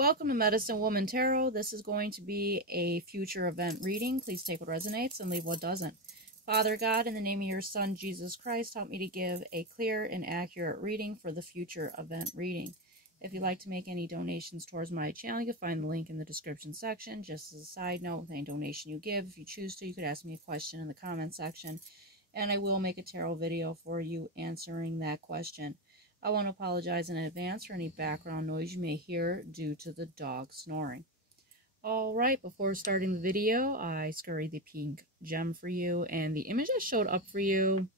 Welcome to Medicine Woman Tarot. This is going to be a future event reading. Please take what resonates and leave what doesn't. Father God, in the name of your Son, Jesus Christ, help me to give a clear and accurate reading for the future event reading. If you'd like to make any donations towards my channel, you can find the link in the description section. Just as a side note, with any donation you give, if you choose to, you could ask me a question in the comment section, and I will make a tarot video for you answering that question. I want to apologize in advance for any background noise you may hear due to the dog snoring. Alright, before starting the video, I scurried the pink gem for you, and the image that showed up for you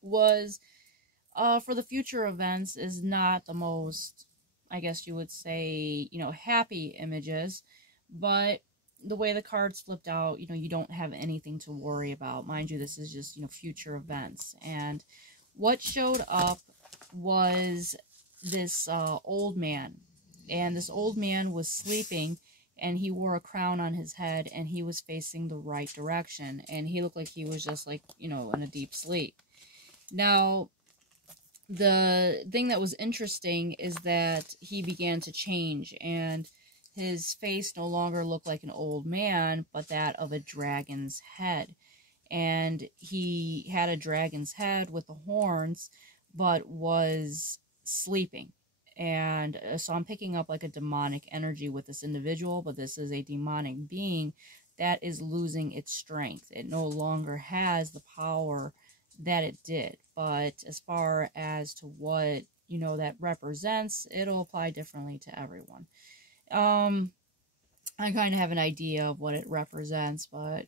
was, for the future events, is not the most, I guess you would say, happy images, but the way the cards flipped out, you don't have anything to worry about. Mind you, this is just, future events, and what showed up was this old man, and this old man was sleeping, and he wore a crown on his head, and he was facing the right direction, and he looked like he was just like, in a deep sleep. Now, the thing that was interesting is that he began to change, and his face no longer looked like an old man, but that of a dragon's head. And he had a dragon's head with the horns, but was sleeping. And so I'm picking up like a demonic energy with this individual, but this is a demonic being that is losing its strength. It no longer has the power that it did. But as far as to what, that represents, it'll apply differently to everyone. I kind of have an idea of what it represents, but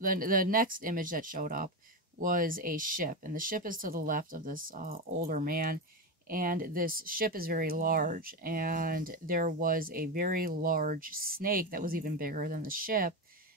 the next image that showed up was a ship, and the ship is to the left of this older man, and this ship is very large, and there was a very large snake that was even bigger than the ship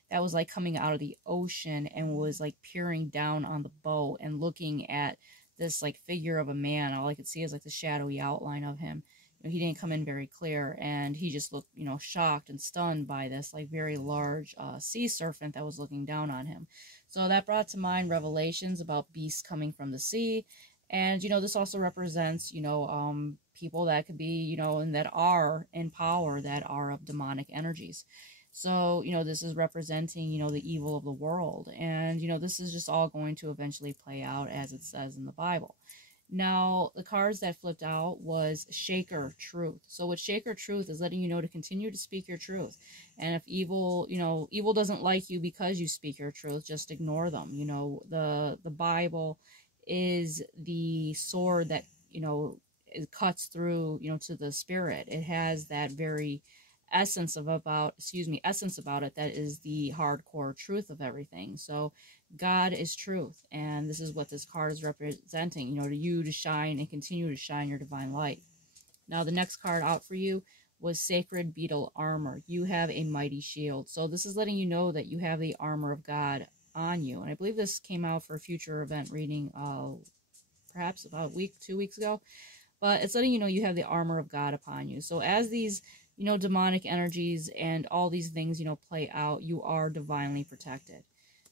that was like coming out of the ocean and was like peering down on the boat and looking at this like figure of a man. All I could see is like the shadowy outline of him. He didn't come in very clear, and he just looked, shocked and stunned by this like very large sea serpent that was looking down on him. So that brought to mind revelations about beasts coming from the sea. And, this also represents, people that could be, and that are in power, that are of demonic energies. So, this is representing, the evil of the world. And, this is just all going to eventually play out as it says in the Bible. Now, the cards that flipped out was Shaker Truth. So what Shaker Truth is letting you know to continue to speak your truth. And if evil, evil doesn't like you because you speak your truth, just ignore them. The Bible is the sword that, it cuts through, to the spirit. It has that very essence about it that is the hardcore truth of everything. So God is truth, and this is what this card is representing, to you to shine and continue to shine your divine light. Now, the next card out for you was Sacred Beetle Armor. You have a mighty shield. So this is letting you know that you have the armor of God on you. And I believe this came out for a future event reading perhaps about a week, 2 weeks ago. But it's letting you know you have the armor of God upon you. So as these, demonic energies and all these things, play out, you are divinely protected.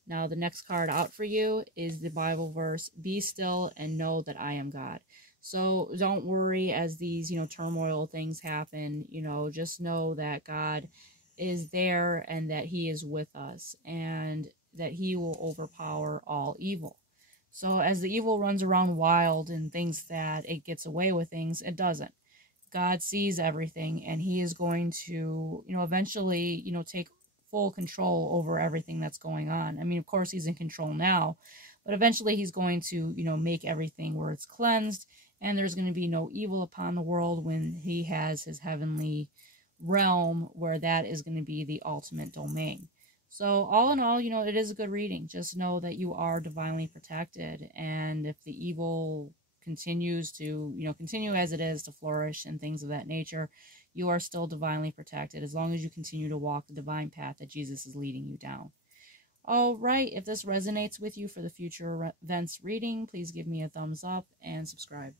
Now, the next card out for you is the Bible verse, "Be still and know that I am God." So don't worry as these, turmoil things happen. Just know that God is there and that he is with us and that he will overpower all evil. So as the evil runs around wild and thinks that it gets away with things, it doesn't. God sees everything, and he is going to, eventually, take full control over everything that's going on. I mean, of course, he's in control now, but eventually he's going to, make everything where it's cleansed, and there's going to be no evil upon the world when he has his heavenly realm where that is going to be the ultimate domain. So all in all, it is a good reading. Just know that you are divinely protected, and if the evil continues to, continue as it is to flourish and things of that nature, you are still divinely protected as long as you continue to walk the divine path that Jesus is leading you down. All right, if this resonates with you for the future events reading, please give me a thumbs up and subscribe.